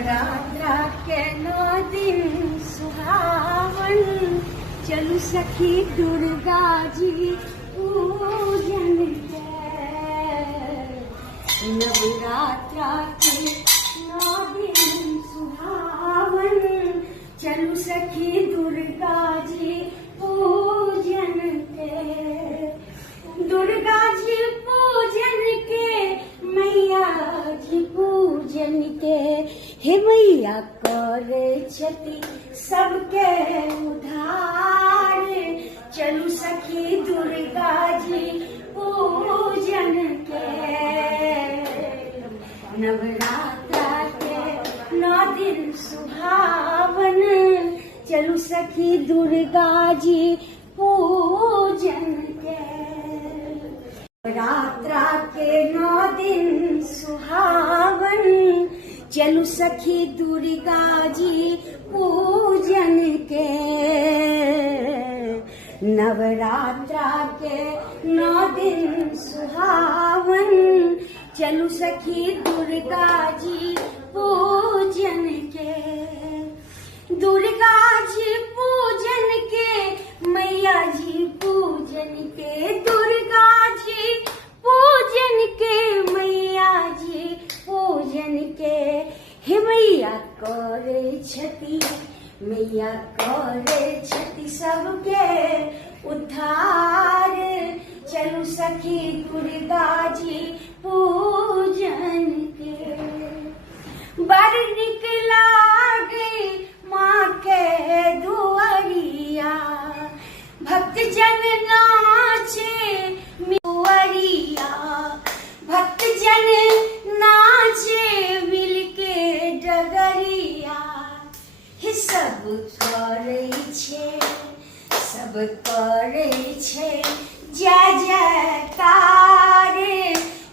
नवरात्रा के 9 दिन सुहावन, चलू सखी दुर्गा जी पूजन के। नवरात्रा के 9 दिन सुहावन, चलू सखी दुर्गा जी पूजन के। दुर्गा जी पूजन के, मैया जी पूजन के, हे मैया करे छति सबके उधार, चलू सखी दुर्गा जी पूजन के। नवरात्रा के 9 दिन सुहावन, चलू सखी दुर्गा जी पूजन के। नवरात्रा के 9 दिन सुहावन, चलू सखी दुर्गा जी पूजन के। नवरात्रा के 9 दिन सुहावन, चलू सखी दुर्गा जी पूजन के। दुर्गा जी पूजन के, मैया जी पूजन के। दुर्गा जी पूजन के, मैया जी पूजन के, हे मैया करे छति, मैया करे छति सबके उद्धार, चलू सखी दुर्गा जी पूजन के। बड़ निक लागे माँ के दुआरिया, भक्त जन नाचे मुअरिया, भक्त जन नाचे मिलके डगरिया, हे सब करे छे, सब करे छे जय जयकार,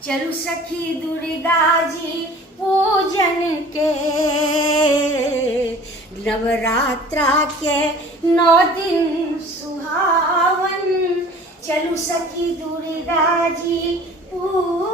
चलू सखी दुर्गा जी पूजन के। नवरात्रा के 9 दिन सुहावन, चलू सखी दुर्गा जी पूजन